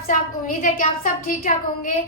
आपसे आप उम्मीद है कि आप सब ठीक ठाक होंगे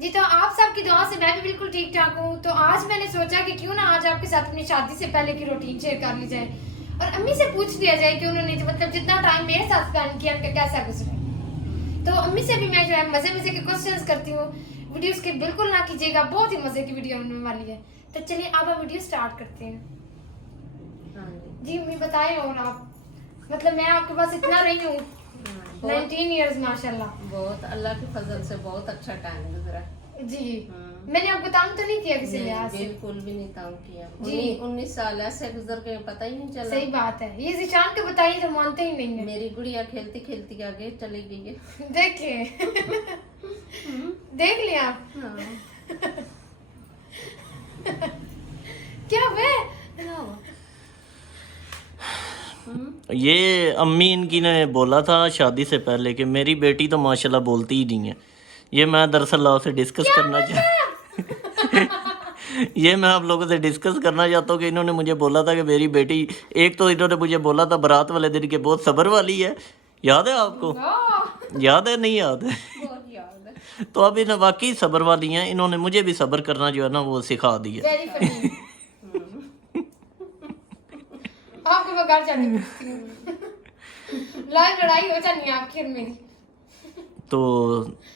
जी। तो आप सब की दुआ से मैं भी बिल्कुल ठीक ठाक हूँ। तो आज मैंने सोचा कि क्यों ना आज आपके साथ अपनी शादी से पहले की रूटीन शेयर कर ली जाए और अम्मी से पूछ लिया जाए कि उन्होंने मतलब जितना टाइम मेरे साथ स्पेंड किया उनका कैसा गुजरा। तो अम्मी से भी मैं जो है मजे मजे के क्वेश्चंस करती हूँ। वीडियो स्किप बिल्कुल ना कीजिएगा, बहुत ही मजे की वीडियो होने वाली है। तो चलिए अब हम वीडियो स्टार्ट करते हैं। जी अम्मी बताएं, और आप मतलब मैं आपके पास इतना रही हूँ 19 इयर्स माशाल्लाह। बहुत अल्लाह के फजल से बहुत अच्छा टाइम गुजरा जी। मैंने आपको तंग तो नहीं किया किसी लिहाज से? बिल्कुल भी नहीं तंग किया जी। 19 साल ऐसे गुजर गए पता ही नहीं चला। सही बात है, ये जिशान को बताइए तो मानते ही नहीं है। मेरी गुड़िया खेलती खेलती आगे चली गई है। देखिए देख लिया आप। क्या हुआ? ये अम्मी इनकी ने बोला था शादी से पहले कि मेरी बेटी तो माशाल्लाह बोलती ही नहीं है। ये मैं दरअसल आपसे डिस्कस करना ये मैं आप लोगों से डिस्कस करना चाहता हूँ कि इन्होंने मुझे बोला था कि मेरी बेटी, एक तो इन्होंने मुझे बोला था बारात वाले दिन के बहुत सब्र वाली है। याद है आपको? याद है नहीं याद है? बहुत याद है। तो अब इन वाकई सब्र वाली हैं, इन्होंने मुझे भी सब्र करना जो है ना वो सिखा दिया। Very funny. आपके बगैर जाने लाइव लड़ाई हो जानी है आपकी और मेरी। तो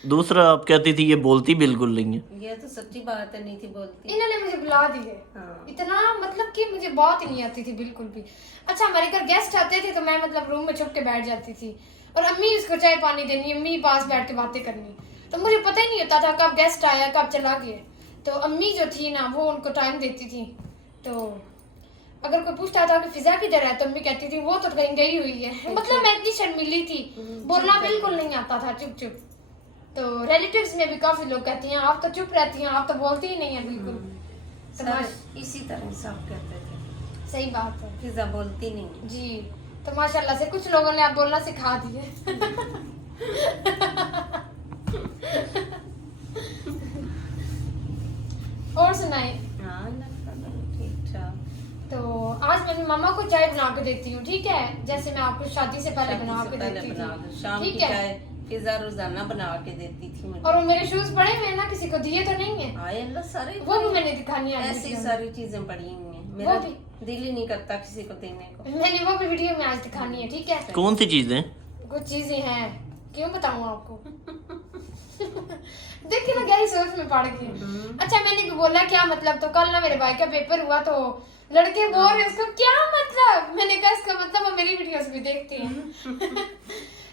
दूसरा आप कहती थी ये बोलती बिल्कुल नहीं है। ये तो सच्ची बात है, नहीं थी बोलती। इन्होंने मुझे बुला दी है। इतना मतलब कि मुझे बात ही नहीं आती थी बिल्कुल भी। अच्छा हमारे घर गेस्ट आते थे तो मैं मतलब रूम में छुप के बैठ जाती थी और अम्मी उसको चाय पानी देनी, अम्मी पास बैठ के बातें करनी। तो मुझे पता ही नहीं होता था कब गेस्ट आया कब चला गया। तो अम्मी जो थी ना वो उनको टाइम देती थी। तो अगर कोई पूछता था कि फिजा किधर है तो अम्मी कहती थी वो तो कहीं गई हुई है। मतलब मैं इतनी शर्मीली थी, बोलना बिल्कुल नहीं आता था, चुप चुप। तो रिलेटिव्स में भी काफी लोग कहती हैं आप तो चुप रहती हैं, आप तो बोलती ही नहीं है बिल्कुल। सब इसी तरह सब कहते थे। सही बात है, फिजा बोलती नहीं जी। तो माशाल्लाह से कुछ लोगों ने आप बोलना सिखा दिए। और सुनाए? ठीक ठाक। तो आज मैं मामा को चाय बना के देती हूँ, ठीक है? जैसे मैं आपको शादी से पहले बना के देती थी, शाम की ठीक है? चाय फिजा रोजाना बना के देती थी मुझे। और वो मेरे शूज पड़े हुए हैं ना, किसी को दिए तो नहीं है? आए अल्लाह सारे, वो भी मैंने दिखानी है। ऐसी सारी चीजें पड़ी हुई हैं, मेरा दिल ही नहीं करता किसी को देने को। मैंने वो भी वीडियो में आज दिखानी है, ठीक है? कौन सी चीजें? कुछ चीजें हैं, क्यों बताऊँ आपको? देखिए ना गहरी सोच में पड़ गई। अच्छा मैंने भी बोला क्या मतलब, तो कल ना मेरे भाई का पेपर हुआ तो लड़के बोल रहे उसको क्या मतलब, मैंने कहा इसका मतलब वो मेरी वीडियोस भी देखते हैं।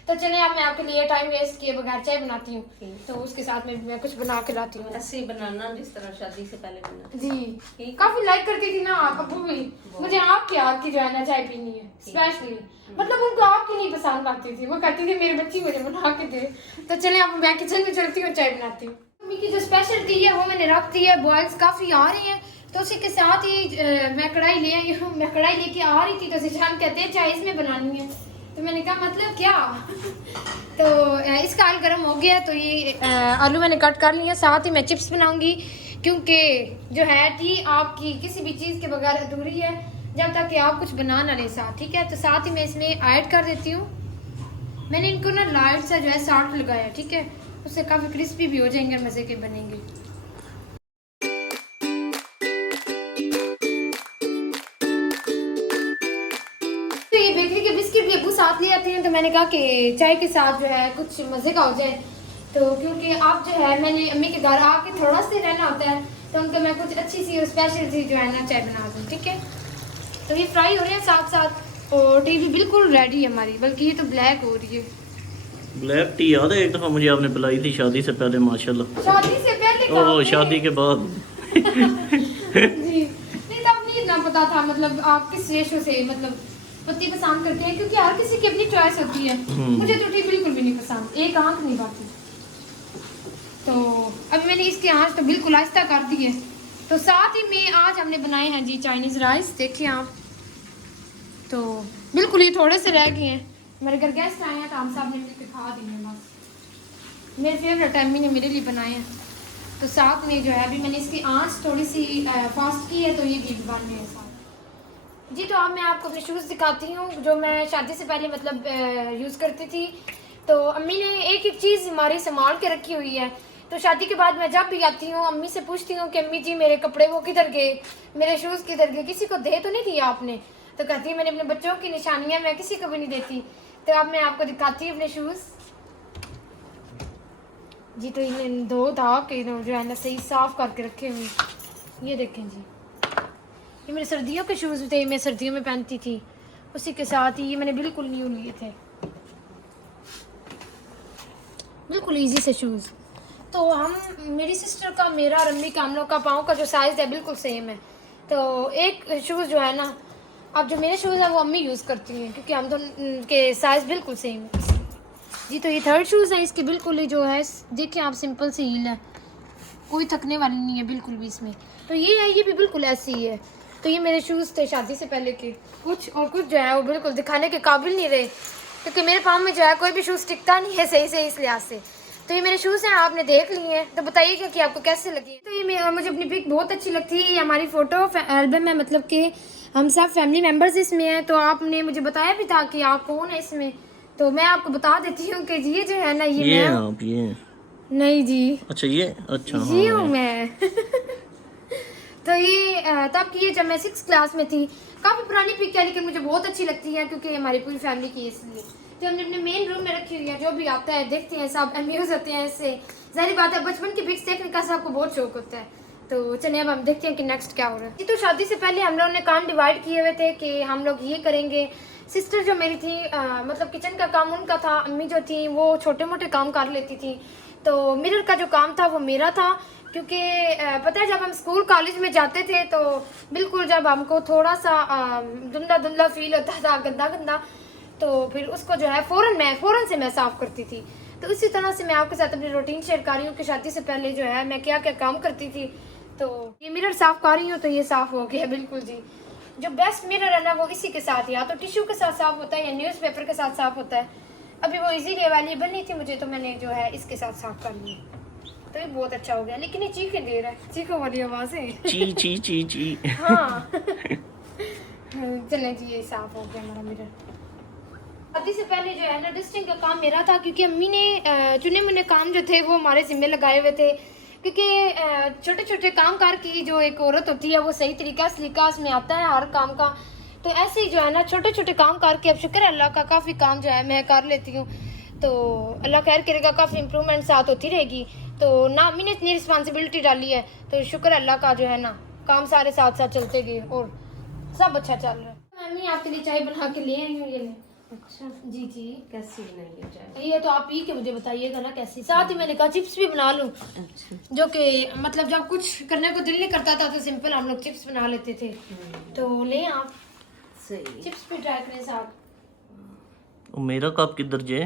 तो चले अब मैं आपके लिए टाइम वेस्ट किए बगैर चाय बनाती हूँ, तो उसके साथ में मैं कुछ बना के लाती हूँ। ऐसे ही बनाना जिस तरह शादी से पहले बना। जी काफी लाइक करती थी ना आप अबू भी, मुझे आपके हाथ की जो है ना चाय पीनी है स्पेशली। मतलब उनको आपकी नहीं पसंद आती थी, वो कहती थी मेरी बच्ची मुझे बना के दे। तो चले अब मैं किचन में चलती हूँ चाय बनाती हूँ। मम्मी की जो स्पेशलिटी है वो मैंने रख दी है, बॉयल्स काफी आ रहे हैं तो उसी के साथ ही मैं कढ़ाई ले आई हूँ। मैं कढ़ाई लेके आ रही थी तो जिशान कहते हैं चाय इसमें बनानी है, तो मैंने कहा मतलब क्या। तो इसका आयल गर्म हो गया तो ये आलू मैंने कट कर लिया, साथ ही मैं चिप्स बनाऊंगी क्योंकि जो है टी आपकी किसी भी चीज़ के बगैर अधूरी है जब तक कि आप कुछ बना ना ले साथ, ठीक है? तो साथ ही मैं इसमें ऐड कर देती हूँ। मैंने इनको ना लाइट सा जो है साल्ट लगाया, ठीक है? उससे काफ़ी क्रिस्पी भी हो जाएंगे और मज़े के बनेंगे। तो ये बेकरी के बिस्किट भी अबू साथ ले आते हैं, तो मैंने कहा कि चाय के साथ जो है कुछ मज़े का हो जाए। तो क्योंकि आप जो है मैंने अम्मी के घर आके थोड़ा सा रहना होता है तो उनको मैं कुछ अच्छी सी और स्पेशल सी जो है ना चाय बना दूँ, ठीक है? तो ये फ्राई हो रहे हैं साथ साथ और टी भी बिल्कुल रेडी है हमारी, बल्कि ये तो ब्लैक हो रही है। ब्लैक टी याद है एक दफ़ा मुझे आपने पिलाई थी शादी से पहले माशाल्लाह। शादी से पहले? ओह शादी के बाद। जी नहीं तब नहीं इतना पता था मतलब आप किस रेशो से मतलब पत्ती पसंद करते हैं, क्योंकि हर किसी की अपनी चॉइस होती है। मुझे तो टी बिल्कुल भी नहीं पसंद, एक आंख नहीं बाकी। तो अब मैंने इसकी आंच तो बिल्कुल आहिस्ता कर दी है। तो साथ ही में आज हमने बनाए हैं जी चाइनीज़ राइस, देखिए आप। तो बिल्कुल ये थोड़े से रह गए हैं, मेरे घर गेस्ट आए हैं तो हम सब ने मिलकर खा दिए बस। मेरे फेवरेट अम्मी ने मेरे लिए बनाए हैं। तो साथ में जो है अभी मैंने इसकी आंच थोड़ी सी फास्ट की है तो ये भी बन रहे हैं साथ। जी तो अब मैं आपको अपने शूज़ दिखाती हूँ जो मैं शादी से पहले मतलब यूज़ करती थी। तो अम्मी ने एक एक चीज़ हमारी संभाल के रखी हुई है। तो शादी के बाद मैं जब भी आती हूँ अम्मी से पूछती हूँ कि अम्मी जी मेरे कपड़े वो किधर गए, मेरे शूज़ किधर गए, किसी को दे तो नहीं दिया आपने? तो कहती है मैंने अपने बच्चों की निशानियाँ मैं किसी को भी नहीं देती। तो अब मैं आपको दिखाती हूँ अपने शूज़ जी। तो इन्हें धो धा के जो है ना सही साफ करके रखे हुए। ये देखें जी, ये मेरे सर्दियों के शूज़ थे, मैं सर्दियों में पहनती थी। उसी के साथ ही ये मैंने बिल्कुल न्यू लिए थे, बिल्कुल इजी से शूज़। तो हम मेरी सिस्टर का, मेरा और अम्मी का, हम लोग का पाँव का जो साइज़ है बिल्कुल सेम है। तो एक शूज़ जो है ना, अब जो मेरे शूज़ है वो अम्मी यूज़ करती हैं क्योंकि हम दोनों के साइज़ बिल्कुल सेम है जी। तो ये थर्ड शूज़ है, इसके बिल्कुल ही जो है देखिए आप, सिंपल सी हील है, कोई थकने वाली नहीं है बिल्कुल भी इसमें। तो ये है, ये भी बिल्कुल ऐसी ही है। तो ये मेरे शूज़ थे शादी से पहले के कुछ, और कुछ जो है वो बिल्कुल दिखाने के काबिल नहीं रहे क्योंकि मेरे पाँव में जो है कोई भी शूज़ टिकता नहीं है सही से, इस लिहाज से। तो ये मेरे शूज़ हैं, आपने देख लिए हैं, तो बताइएगा कि आपको कैसे लगे। तो ये मुझे अपनी पिक बहुत अच्छी लगती है। ये हमारी फ़ोटो एल्बम है, मतलब कि हम सब फैमिली मेम्बर्स इसमें हैं। तो आपने मुझे बताया भी था कि आप कौन है इसमें, तो मैं आपको बता देती हूँ कि ये जो है ना, ये मैं आप ये नहीं जी, अच्छा ये अच्छा ये हूँ मैं तो ये तब की है जब मैं 6th क्लास में थी। काफ़ी पुरानी पिक है लेकिन मुझे बहुत अच्छी लगती है क्योंकि हमारी पूरी फैमिली की, इसलिए। तो हमने अपने मेन रूम में रखी हुई है, जो भी आता है देखते हैं, सब अम्यूज़ होते हैं इससे। जाहिर बात है बचपन की पिक्स देखने का सबको बहुत शौक होता है। तो चलिए अब हम देखते हैं कि नेक्स्ट क्या हो रहा है जी। तो शादी से पहले हम लोगों ने काम डिवाइड किए हुए थे कि हम लोग ये करेंगे। सिस्टर जो मेरी थी मतलब किचन का काम उनका था, अम्मी जो थी वो छोटे मोटे काम कर लेती थी। तो मिरर का जो काम था वो मेरा था क्योंकि पता है जब हम स्कूल कॉलेज में जाते थे तो बिल्कुल जब हमको थोड़ा सा धुंधला धुंधला फील होता था, गंदा गंदा, तो फिर उसको जो है फ़ौरन से मैं साफ़ करती थी। तो इसी तरह से मैं आपके साथ अपनी रूटीन शेयर कर रही हूँ कि शादी से पहले जो है मैं क्या क्या काम करती थी। तो ये मिरर साफ़ कर रही हूँ तो ये साफ़ हो गया बिल्कुल जी। जो बेस्ट मिरर है ना वो इसी के साथ, या तो टिश्यू के साथ साफ़ होता है या न्यूज़पेपर के साथ साफ़ होता है। अभी वो इजीली अवेलेबल नहीं थी मुझे, तो मैंने जो है इसके साथ साफ़ कर लिया। तो ये बहुत अच्छा हो गया, लेकिन ये चीखे दे रहा है, चीखों वाली आवाज़ें ची ची ची ची हाँ चलें जी, ये साफ़ हो गया हमारा मिरर। शादी से पहले जो है ना डस्टिंग का काम मेरा था क्योंकि अम्मी ने चुने मुने काम जो थे वो हमारे जिम्मे लगाए हुए थे क्योंकि छोटे छोटे काम कार की जो एक औरत होती है वो सही तरीका में आता है हर काम का। तो ऐसे ही जो है ना छोटे छोटे काम करके अब शुक्र है अल्लाह का काफ़ी काम जो है मैं कर लेती हूँ। तो अल्लाह खैर करेगा, काफ़ी इम्प्रूवमेंट साथ होती रहेगी। तो ना अम्मी ने इतनी रिस्पॉन्सिबिलिटी डाली है तो शुक्र अल्लाह का जो है ना काम सारे साथ साथ चलते गए और सब अच्छा चल रहा है। मम्मी आपके लिए चाय बना के ले आई हूँ, ये ले। अच्छा जी जी, कैसी बनाइए चाय? ये तो आप पी के मुझे बताइएगा ना कैसी। साथ ही मैंने कहा चिप्स भी बना लूँ, अच्छा जो कि मतलब जब कुछ करने को दिल नहीं करता था तो सिंपल हम लोग चिप्स बना लेते थे। तो ले आप सही। चिप्स भी ट्राई करें साथ। मेरा कप किधर जे?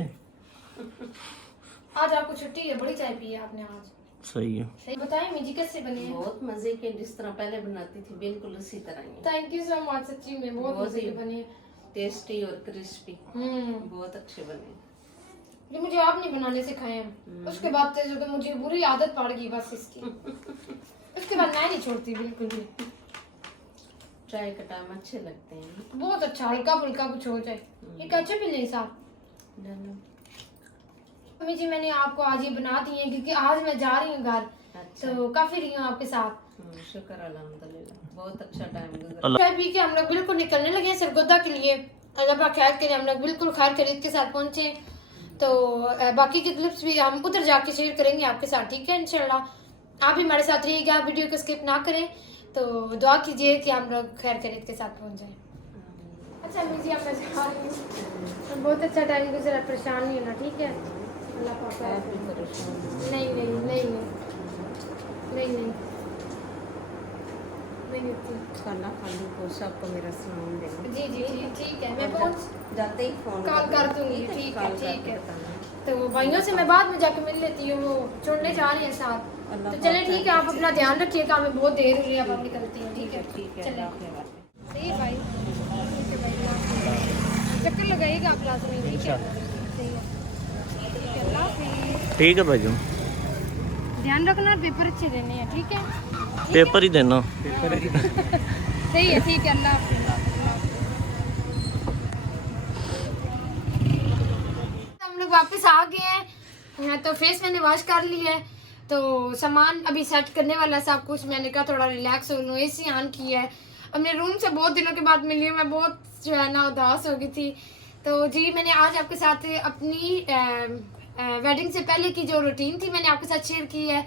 आज आपको छुट्टी है, बड़ी चाय पी है आपने आज। सही है। सही बताएं मिजी कैसे बने हैं? बहुत मजे के, जिस तरह पहले बनाती थी बिल्कुल उसी तरह ही। थैंक यू सो मच, सच्ची में बहुत मजे के बने हैं। टेस्टी और क्रिस्पी, बहुत अच्छे बने। ये मुझे आप नहीं बनाने सिखाए हैं, उसके बाद से जो तो मुझे बुरी आदत पड़ गई बस इसकी उसके बाद मैं नहीं छोड़ती बिल्कुल भी। चाय का टाइम अच्छे लगते हैं, बहुत अच्छा, हल्का फुल्का कुछ हो जाए। ये केचप भी नहीं साहब डालो। मम्मी जी मैंने आपको आज ये बना दी है क्योंकि आज मैं जा रही हूँ घर। अच्छा। तो काफी रही हूँ आपके साथ। शुक्र अल्हम्दुलिल्लाह, बहुत अच्छा टाइम गुजरा। चाय पी के हम लोग बिल्कुल निकलने लगे हैं सरगोदा के लिए। अल्लाह पाक खैर करे, हम लोग बिल्कुल खैर खरीद के साथ पहुंचे। तो बाकी के क्लिप्स भी हम उधर जाके शेयर करेंगे आपके साथ, ठीक है इंशाल्लाह। आप भी हमारे साथ रहिएगा, वीडियो को स्किप ना करें। तो दुआ कीजिए कि हम लोग खैर खरीद के साथ पहुंच जाएं। अच्छा अम्मी जी, आप बहुत अच्छा टाइम गुजरा, परेशान नहीं होना, ठीक है? अल्लाह पाक नहीं नहीं नहीं नहीं नहीं नहीं खाना खाली को सबको मेरा सलाम देना। जी जी जी ठीक है, मैं पहुंच जाते ही फोन कॉल कर दूंगी। ठीक है ठीक है। बताना। तो भाइयों से मैं बाद में जाके मिल लेती हूँ, वो छोड़ने जा रहे हैं साथ। तो चले ठीक है, आप अपना ध्यान रखिएगा, हमें बहुत देर हो रही है, अब हम निकलती हैं। ठीक है ठीक है, चलिए अल्लाह सही है भाई, ठीक है भाई, चक्कर लगाइएगा आप लाजमी, ठीक है? सही है, ठीक है, अल्लाह हाफिज़। ठीक है भाई, ध्यान रखना, पेपर अच्छे देने हैं, ठीक है? पेपर ही देना। सही है, ठीक है, अल्लाह हाफिज़। हम लोग वापस आ गए हैं। तो फेस मैंने वॉश कर लिया है, तो सामान अभी सेट करने वाला है सब कुछ। मैंने कहा थोड़ा रिलैक्स हो लूँ, AC ऑन किया है। अपने रूम से बहुत दिनों के बाद मिली हूँ, मैं बहुत जो है ना उदास हो गई थी। तो जी मैंने आज आपके साथ अपनी वेडिंग से पहले की जो रूटीन थी मैंने आपके साथ शेयर की है,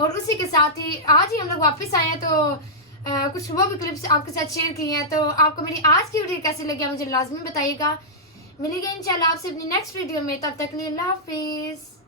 और उसी के साथ ही आज ही हम लोग वापस आए हैं, तो कुछ वो भी क्लिप्स आपके साथ शेयर की हैं। तो आपको मेरी आज की वीडियो कैसी लगी मुझे लाजमी बताइएगा। मिलेंगे इंशाल्लाह आपसे अपनी नेक्स्ट वीडियो में, तब तक के लिए अल्लाह हाफिज़।